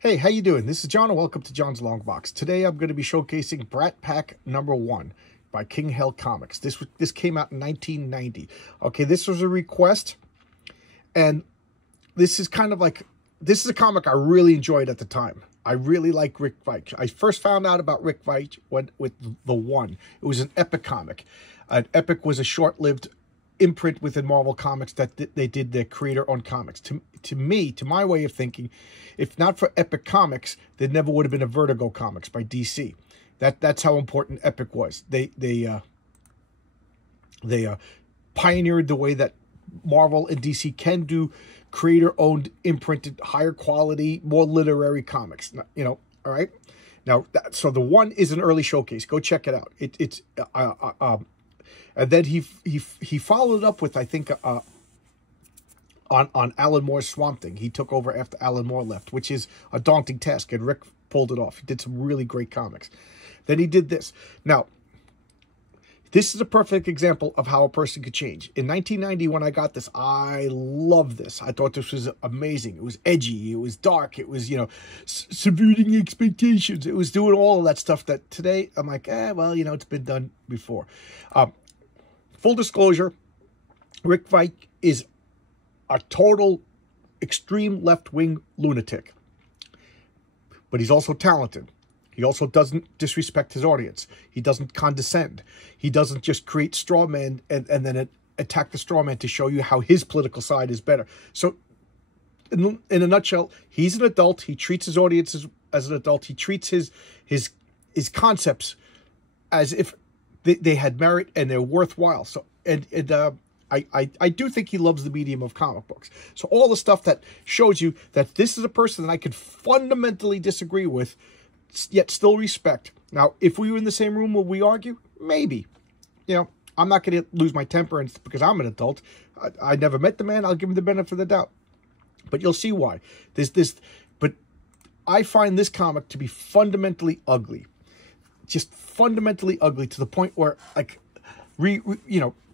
Hey, how you doing? This is John, and welcome to John's Long Box. Today, I'm going to be showcasing Brat Pack #1 by King Hell Comics. This came out in 1990. Okay, this was a request, and this is kind of like, this is a comic I really enjoyed at the time. I really like Rick Veitch. I first found out about Rick Veitch with The One. It was an Epic comic. Epic was a short-lived imprint within Marvel Comics that they did their creator-owned comics. To me, to my way of thinking, if not for Epic Comics, there never would have been a Vertigo Comics by DC. That's how important Epic was. They pioneered the way that Marvel and DC can do creator-owned, imprinted, higher quality, more literary comics. You know, all right. Now, so The One is an early showcase. Go check it out. And then he followed up with, I think, on Alan Moore's Swamp Thing. He took over after Alan Moore left, which is a daunting task, and Rick pulled it off. He did some really great comics. Then he did this. Now, this is a perfect example of how a person could change. In 1990, when I got this, I loved this. I thought this was amazing. It was edgy. It was dark. It was, you know, subverting expectations. It was doing all of that stuff that today, I'm like, well, you know, it's been done before. Full disclosure, Rick Veitch is a total extreme left-wing lunatic. But he's also talented. He also doesn't disrespect his audience. He doesn't condescend. He doesn't just create straw men and then attack the straw man to show you how his political side is better. So, in a nutshell, he's an adult. He treats his audience as an adult. He treats his concepts as if they had merit and they're worthwhile. So, I do think he loves the medium of comic books. So all the stuff that shows you that this is a person that I could fundamentally disagree with, yet still respect. Now, if we were in the same room, would we argue? Maybe. You know, I'm not going to lose my temper because I'm an adult. I never met the man. I'll give him the benefit of the doubt. But you'll see why. But I find this comic to be fundamentally ugly. Just fundamentally ugly to the point where, like,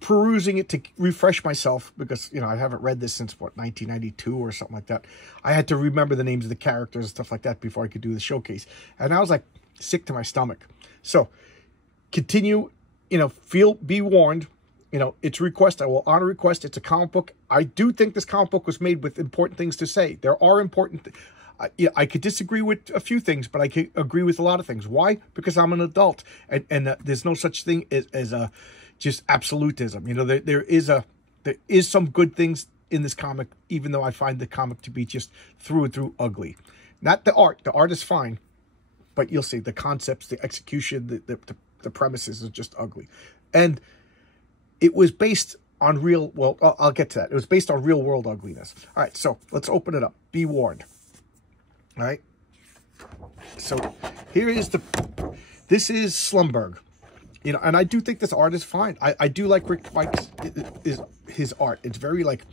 perusing it to refresh myself, because, you know, I haven't read this since, what, 1992 or something like that. I had to remember the names of the characters and stuff like that before I could do the showcase. And I was, like, sick to my stomach. So, continue, you know, be warned. You know, it's a request. I will honor request. It's a comic book. I do think this comic book was made with important things to say. There are important I could disagree with a few things, but I could agree with a lot of things. Why? Because I'm an adult, and there's no such thing as just absolutism. You know, there is some good things in this comic, even though I find the comic to be just through and through ugly. Not the art. The art is fine, but you'll see the concepts, the execution, the premises are just ugly. And it was based on real, well, I'll get to that. It was based on real world ugliness. All right, so let's open it up. Be warned. All right. So here is this is Slumberg. You know, and I do think this art is fine. I do like Rick Veitch's his art. It's very, like,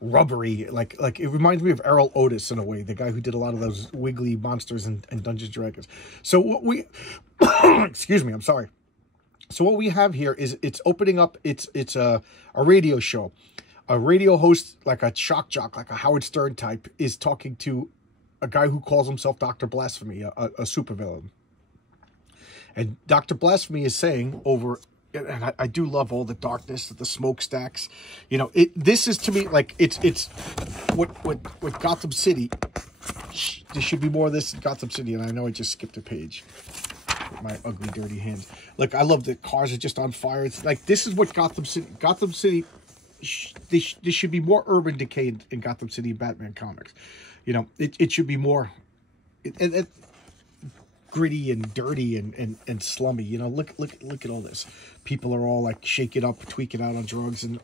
rubbery. Like it reminds me of Errol Otis in a way, the guy who did a lot of those wiggly monsters and Dungeons & Dragons. So what we, excuse me, I'm sorry. So what we have here is it's opening up. It's a radio show. A radio host, like a shock jock, like a Howard Stern type, is talking to a guy who calls himself Dr. Blasphemy, a supervillain. And Dr. Blasphemy is saying over, and I do love all the darkness, the smokestacks. You know, this is to me like it's what Gotham City. There should be more of this in Gotham City, and I know I just skipped a page with my ugly, dirty hands. Look, I love the cars are just on fire. It's like, this is what Gotham City. There should be more urban decay in Gotham City Batman comics. You know, it should be more gritty and dirty and slummy. You know, look at all this. People are all, like, shaking up, tweaking out on drugs, and,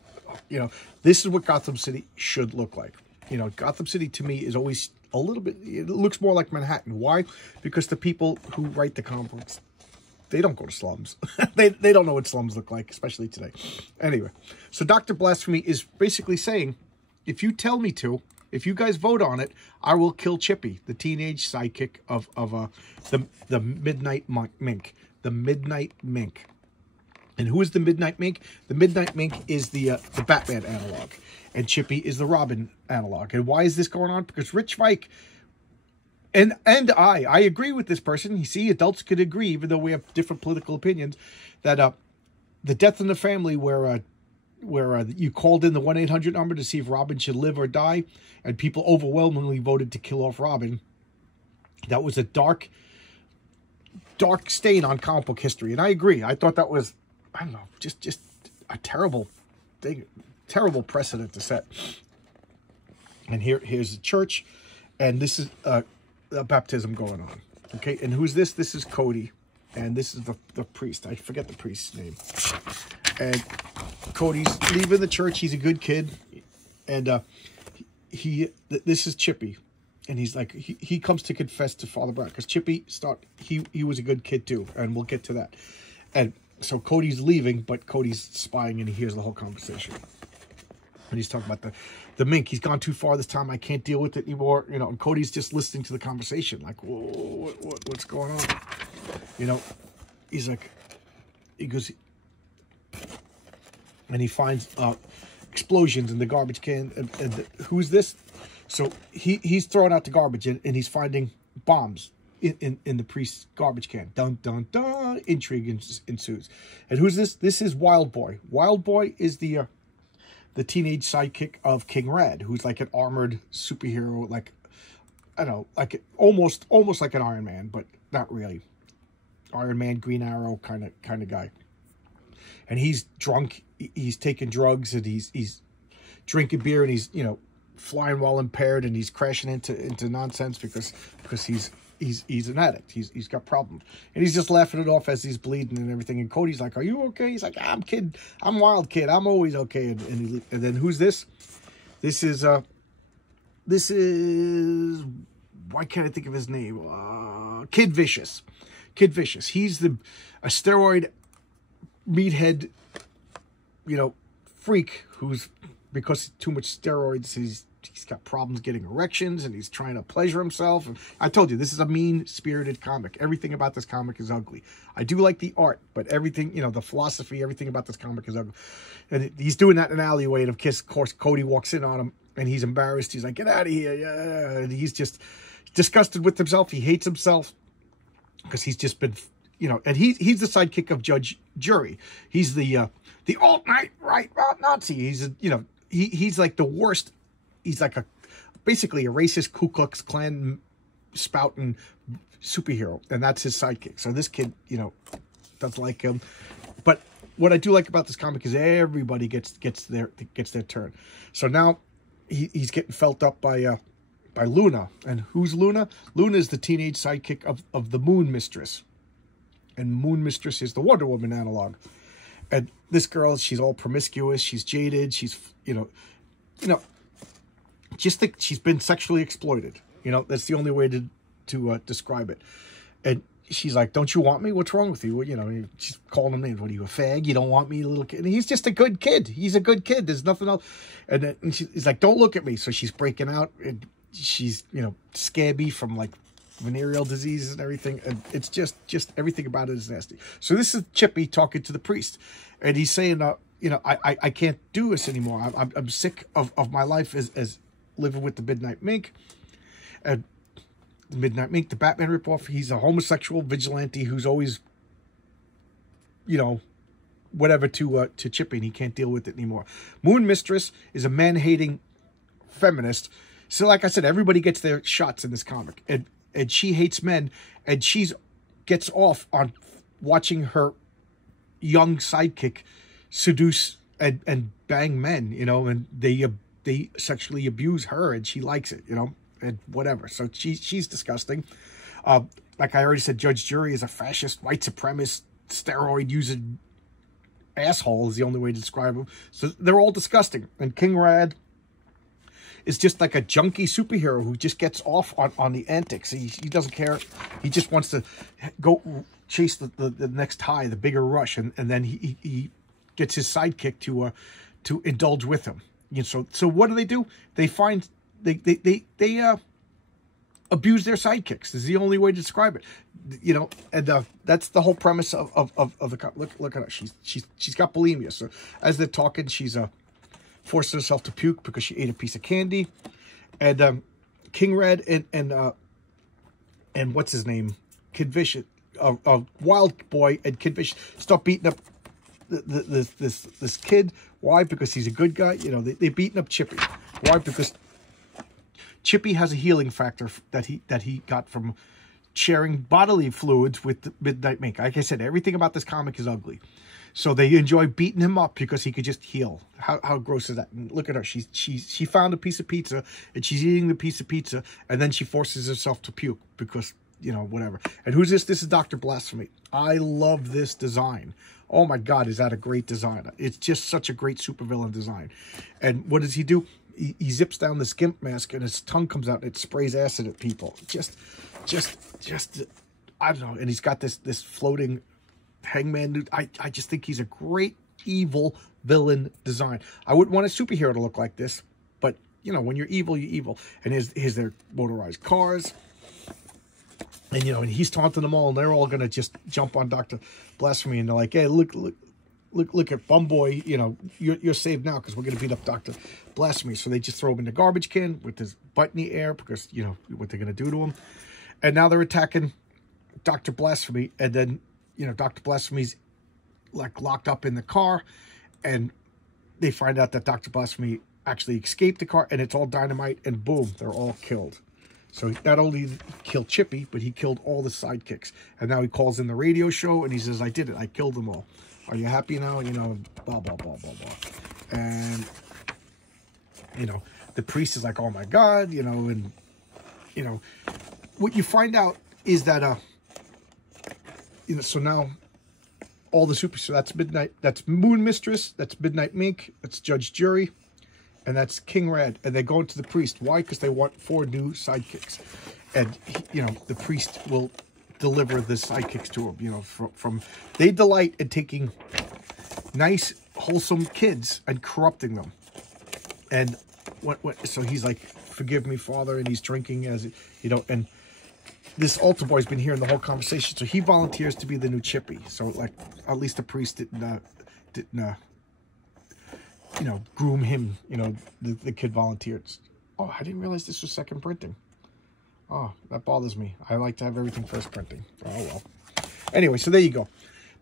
you know, this is what Gotham City should look like. You know, Gotham City to me is always a little bit, it looks more like Manhattan. Why? Because the people who write the comics, they don't go to slums. they don't know what slums look like, especially today. Anyway, so Dr. Blasphemy is basically saying, if you tell me to, if you guys vote on it, I will kill Chippy, the teenage sidekick of the Midnight Mink. The Midnight Mink. And who is the Midnight Mink? The Midnight Mink is the Batman analog, and Chippy is the Robin analog. And why is this going on? Because Rick Veitch And I agree with this person. You see, adults could agree, even though we have different political opinions, that the death in the family where you called in the 1-800 number to see if Robin should live or die, and people overwhelmingly voted to kill off Robin. That was a dark stain on comic book history, and I agree. I thought that was, I don't know, just a terrible thing, terrible precedent to set. And here's the church, and this is a baptism going on. Okay, and who's this? This is Cody, and this is the priest. I forget the priest's name. And Cody's leaving the church. He's a good kid, and this is Chippy, and he's like he comes to confess to Father Brat because Chippy he was a good kid too, and we'll get to that. And so Cody's leaving, but Cody's spying, and he hears the whole conversation. And he's talking about the mink. He's gone too far this time. I can't deal with it anymore. You know, and Cody's just listening to the conversation, like, whoa, what's going on? You know, he's like, he goes, and he finds explosions in the garbage can. And who's this? So he's throwing out the garbage, and he's finding bombs in the priest's garbage can. Dun, dun, dun. Intrigue ensues. And who's this? This is Wild Boy. Wild Boy is the teenage sidekick of King Rad, who's like an armored superhero, like, I don't know, like almost like an Iron Man, but not really. Iron Man, Green Arrow kind of guy. And he's drunk, he's taking drugs, and he's drinking beer, and he's, you know, flying while impaired, and he's crashing into nonsense because he's an addict. He's got problems, and he's just laughing it off as he's bleeding and everything. And Cody's like, "Are you okay?" He's like, I'm wild kid. I'm always okay." And then who's this? This is why can't I think of his name? Kid Vicious. Kid Vicious. He's a steroid meathead, you know, freak who's, because too much steroids, he's got problems getting erections, and he's trying to pleasure himself. And I told you, this is a mean-spirited comic. Everything about this comic is ugly. I do like the art, but everything, you know, the philosophy, everything about this comic is ugly. And he's doing that in an alleyway, and of course, Cody walks in on him, and he's embarrassed. He's like, "Get out of here." Yeah. And he's just disgusted with himself. He hates himself because he's just been, you know, and he's the sidekick of Judge Jury. He's the alt-right Nazi. He's you know, he's like the worst. He's like basically a racist Ku Klux Klan spouting superhero, and that's his sidekick. So this kid, you know, doesn't like him. But what I do like about this comic is everybody gets their turn. So now he's getting felt up by Luna. And who's Luna? Luna is the teenage sidekick of the Moon Mistress. And Moon Mistress is the Wonder Woman analog. And this girl, she's all promiscuous. She's jaded. She's, you know, just think she's been sexually exploited. You know, that's the only way to describe it. And she's like, "Don't you want me? What's wrong with you?" You know, she's calling him names. "What are you, a fag? You don't want me, little kid?" And he's just a good kid. He's a good kid. There's nothing else. And then he's like, "Don't look at me." So she's breaking out, and she's, you know, scabby from like venereal diseases and everything. And it's just everything about it is nasty. So this is Chippy talking to the priest, and he's saying, you know, I can't do this anymore. I'm sick of my life as living with the Midnight Mink. And the Midnight Mink, the Batman ripoff, he's a homosexual vigilante who's always, you know, whatever to Chippy, and he can't deal with it anymore. Moon Mistress is a man-hating feminist. So like I said, everybody gets their shots in this comic. And she hates men, and gets off on watching her young sidekick seduce and bang men, you know, and they sexually abuse her, and she likes it, you know, and whatever. So she's disgusting. Like I already said, Judge Jury is a fascist, white supremacist, steroid using asshole is the only way to describe him. So they're all disgusting. And King Rad is just like a junkie superhero who just gets off on the antics. He doesn't care. He just wants to go chase the next high, the bigger rush, and then he gets his sidekick to indulge with him. You know, so what do? They find they abuse their sidekicks. Is the only way to describe it. You know, and that's the whole premise of the look at her. She's got bulimia. So as they're talking, she's forcing herself to puke because she ate a piece of candy. And King Red and and what's his name? Kid Vicious, a wild boy, and Kid Vicious start beating up this kid. Why? Because he's a good guy. You know, they're beating up Chippy. Why? Because Chippy has a healing factor that he got from sharing bodily fluids with the Midnight Mink. Like I said, everything about this comic is ugly. So they enjoy beating him up because he could just heal. How gross is that? And look at her. She found a piece of pizza, and she's eating the piece of pizza, and then she forces herself to puke because, you know, whatever. And who's this? This is Dr. Blasphemy. I love this design. Oh my God, is that a great design? It's just such a great supervillain design. And what does he do? He zips down this gimp mask, and his tongue comes out, and it sprays acid at people. Just, I don't know. And he's got this floating hangman dude. I just think he's a great evil villain design. I wouldn't want a superhero to look like this, but you know, when you're evil, you're evil. And here's their motorized cars, and you know, and he's taunting them all, and they're all gonna just jump on Dr. Blasphemy, and they're like, hey, look at Bumboy, you know, you're saved now because we're gonna beat up Dr. Blasphemy. So they just throw him in the garbage can with his butt in the air because, you know, what they're gonna do to him. And now they're attacking Dr. Blasphemy, and then, you know, Dr. Blasphemy's like locked up in the car, and they find out that Dr. Blasphemy actually escaped the car, and it's all dynamite, and boom, they're all killed. So he not only killed Chippy, but he killed all the sidekicks. And now he calls in the radio show, and he says, I did it. I killed them all. Are you happy now? You know, blah, blah, blah, blah, blah. And, you know, the priest is like, oh, my God, you know, and, you know, what you find out is that, you know, so now all the so that's Moon Mistress, that's Midnight Mink, that's Judge Jury, and that's King Rad. And they go into the priest. Why? Because they want 4 new sidekicks. And, you know, the priest will deliver the sidekicks to him, you know, from they delight in taking nice, wholesome kids and corrupting them. And so he's like, forgive me, Father, and he's drinking as, you know, and this altar boy's been hearing the whole conversation, so he volunteers to be the new Chippy. So, like, at least the priest didn't you know, groom him. You know, the kid volunteered. Oh, I didn't realize this was second printing. Oh, that bothers me. I like to have everything first printing. Oh, well. Anyway, so there you go.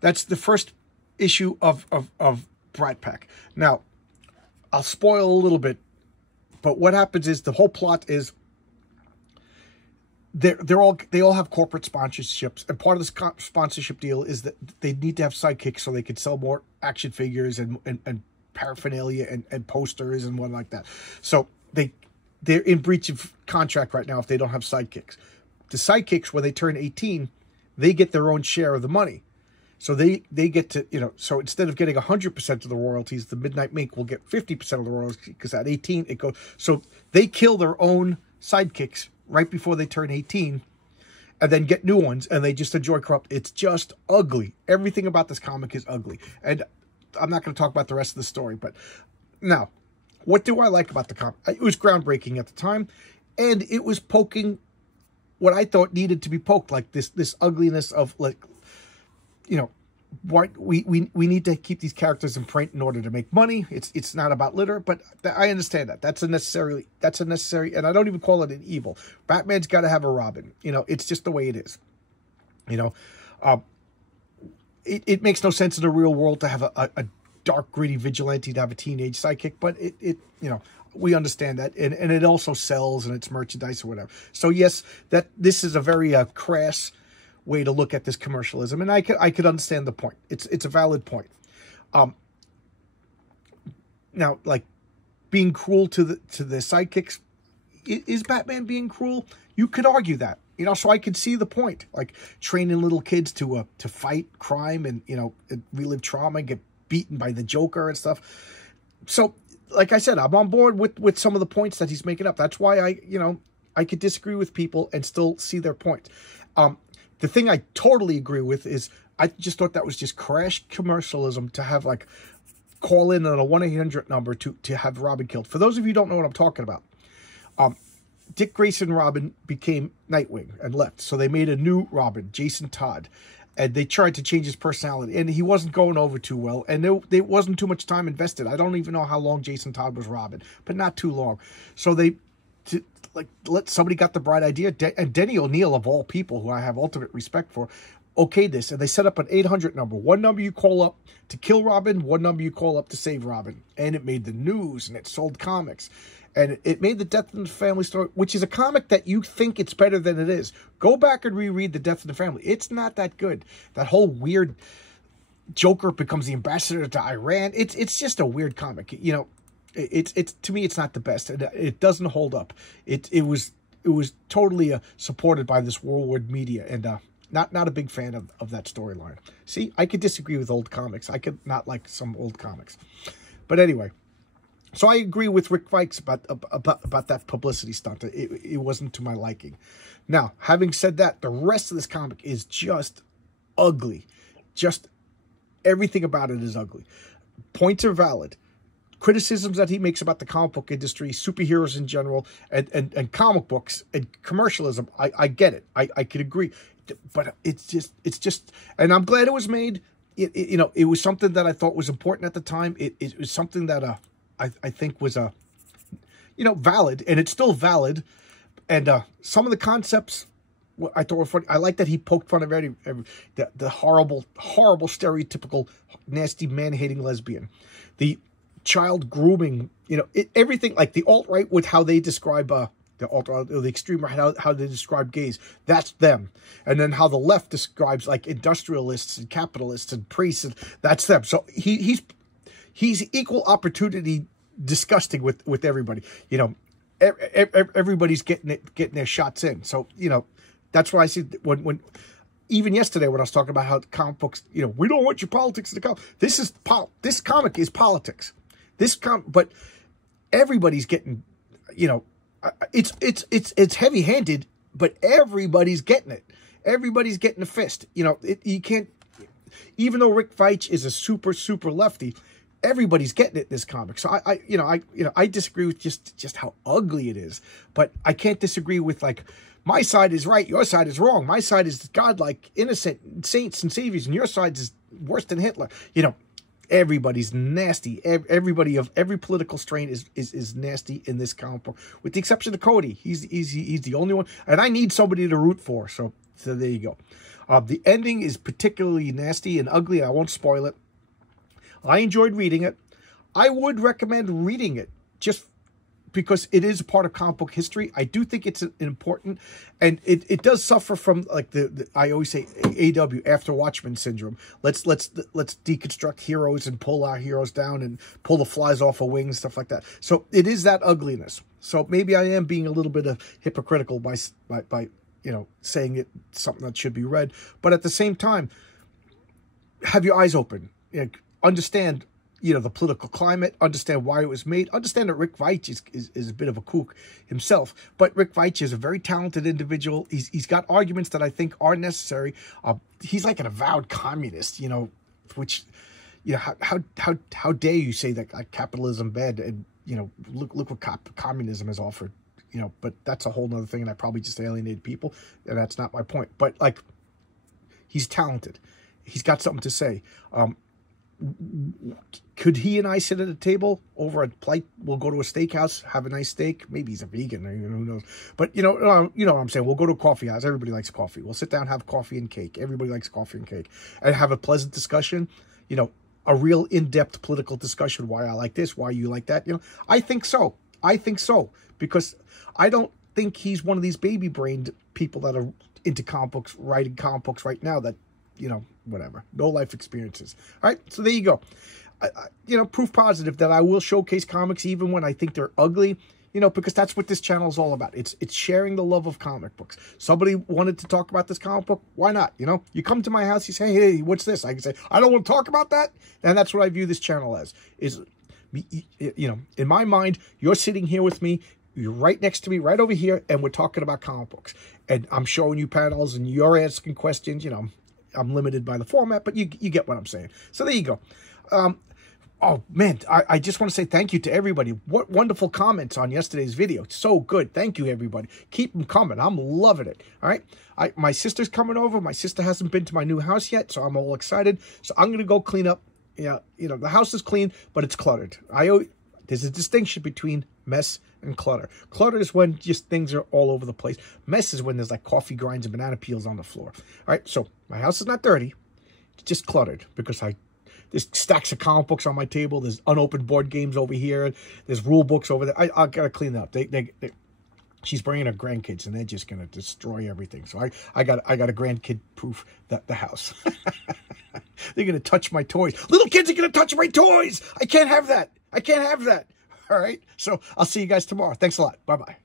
That's the first issue of Brat Pack. Now, I'll spoil a little bit, but what happens is the whole plot is they all have corporate sponsorships, and part of this sponsorship deal is that they need to have sidekicks so they can sell more action figures and paraphernalia and posters and one like that. So they're in breach of contract right now if they don't have sidekicks. The sidekicks, when they turn 18, they get their own share of the money. So they get to, you know, so instead of getting 100% of the royalties, the Midnight Mink will get 50% of the royalties because at 18 it goes. So they kill their own sidekicks right before they turn 18 and then get new ones, and they just enjoy corrupt. It's just ugly. Everything about this comic is ugly. And I'm not going to talk about the rest of the story, but now, what do I like about the comic? It was groundbreaking at the time, and it was poking what I thought needed to be poked, like this ugliness of, like, you know, what we need to keep these characters in print in order to make money. It's not about litter, but I understand that. That's a necessary, and I don't even call it an evil. Batman's got to have a Robin. You know, it's just the way it is. You know, it makes no sense in the real world to have a dark, gritty vigilante to have a teenage sidekick, but it you know, we understand that, and it also sells, and it's merchandise or whatever. So yes, that this is a very crass way to look at this commercialism, and I could understand the point. It's a valid point. Now, like, being cruel to the sidekicks, is Batman being cruel? You could argue that, you know. So I could see the point, like training little kids to fight crime and, you know, relive trauma and get beaten by the Joker and stuff. So, like I said, I'm on board with some of the points that he's making up. That's why I could disagree with people and still see their point. The thing I totally agree with is I just thought that was just crash commercialism to have, like, call in on a 1-800 number to have Robin killed. For those of you who don't know what I'm talking about, Dick Grayson Robin became Nightwing and left. So they made a new Robin, Jason Todd. And they tried to change his personality, and he wasn't going over too well, and there wasn't too much time invested. I don't even know how long Jason Todd was Robin, but not too long. So they let somebody got the bright idea, and Denny O'Neil of all people, who I have ultimate respect for, okayed this, and they set up an 800 number. One number you call up to kill Robin, one number you call up to save Robin, and it made the news, and it sold comics, and it made the Death in the Family story, which is a comic that you think it's better than it is. Go back and reread the Death in the Family. It's not that good. That whole weird Joker becomes the ambassador to Iran. It's just a weird comic, you know. It's to me, it's not the best. It doesn't hold up. It was totally supported by this whirlwind media, and not a big fan of that storyline. See, I could disagree with old comics. I could not like some old comics, but anyway. So I agree with Rick Fikes about that publicity stunt. It wasn't to my liking. Now, having said that, the rest of this comic is just ugly. Just everything about it is ugly. Points are valid. Criticisms that he makes about the comic book industry, superheroes in general, and comic books and commercialism, I get it. I could agree, but it's just, and I'm glad it was made. You know, it was something that I thought was important at the time. It was something that I think was you know, valid, and it's still valid. And some of the concepts I thought were funny. I like that he poked fun of the horrible stereotypical nasty man-hating lesbian, the child grooming, you know, everything, like the alt-right with how they describe the extreme right, how they describe gays. That's them. And then how the left describes like industrialists and capitalists and priests, and that's them. So he's equal opportunity disgusting with everybody. You know, everybody's getting their shots in. So, you know, that's why I see when even yesterday when I was talking about how comic books, you know, we don't want your politics in the comic. This comic is politics. But everybody's getting, you know, it's heavy-handed, but everybody's getting it. Everybody's getting a fist. You know, you can't, even though Rick Veitch is a super lefty, everybody's getting it in this comic. So I disagree with just how ugly it is, but I can't disagree with, like, my side is right, your side is wrong. My side is godlike, innocent saints and saviors, and your side is worse than Hitler. You know, everybody's nasty. Everybody of every political strain is nasty in this comic book, with the exception of Cody. He's the only one, and I need somebody to root for. So there you go. The ending is particularly nasty and ugly. I won't spoil it. I enjoyed reading it. I would recommend reading it just because it is a part of comic book history. I do think it's important, and it does suffer from, like, the I always say AW, after Watchmen syndrome. Let's deconstruct heroes and pull our heroes down and pull the flies off of wings, stuff like that. So it is that ugliness. So maybe I am being a little bit hypocritical by you know, saying it's something that should be read, but at the same time, have your eyes open. You know, understand, you know, the political climate, understand why it was made, understand that Rick Veitch is a bit of a kook himself, but Rick Veitch is a very talented individual. He's got arguments that I think are necessary. He's like an avowed communist, you know, which, you know, how dare you say that, like, capitalism bad, and, you know, look what communism has offered, you know, but that's a whole nother thing, and I probably just alienated people, and that's not my point. But, like, he's talented. He's got something to say. Could he and I sit at a table over a plate? We'll go to a steakhouse, have a nice steak. Maybe he's a vegan, or, you know, who knows? But you know what I'm saying. We'll go to a coffee house. Everybody likes coffee. We'll sit down, have coffee and cake. Everybody likes coffee and cake, and have a pleasant discussion. You know, a real in-depth political discussion. Why I like this, why you like that. You know, I think so. I think so, because I don't think he's one of these baby-brained people that are into comic books, writing comic books right now. That, you know, whatever, no life experiences. All right, so there you go. You know, proof positive that I will showcase comics even when I think they're ugly, you know, because that's what this channel is all about. It's sharing the love of comic books. Somebody wanted to talk about this comic book, why not? You know, you come to my house, you say, hey, what's this? I can say, I don't want to talk about that. And that's what I view this channel as, is, you know, in my mind, you're sitting here with me, you're right next to me, right over here, and we're talking about comic books. And I'm showing you panels, and you're asking questions. You know, I'm limited by the format, but you get what I'm saying. So there you go. Oh, man, I just want to say thank you to everybody. What wonderful comments on yesterday's video. So good. Thank you, everybody. Keep them coming. I'm loving it. All right. My sister's coming over. My sister hasn't been to my new house yet, so I'm all excited. So I'm going to go clean up. Yeah, you know, the house is clean, but it's cluttered. There's a distinction between mess and clutter. Clutter is when just things are all over the place. Mess is when there's like coffee grinds and banana peels on the floor. All right, so my house is not dirty. It's just cluttered because there's stacks of comic books on my table. There's unopened board games over here. There's rule books over there. I got to clean that up. She's bringing her grandkids, and they're just going to destroy everything. So I got a grandkid-proof the house. They're going to touch my toys. Little kids are going to touch my toys. I can't have that. I can't have that. All right? So I'll see you guys tomorrow. Thanks a lot. Bye-bye.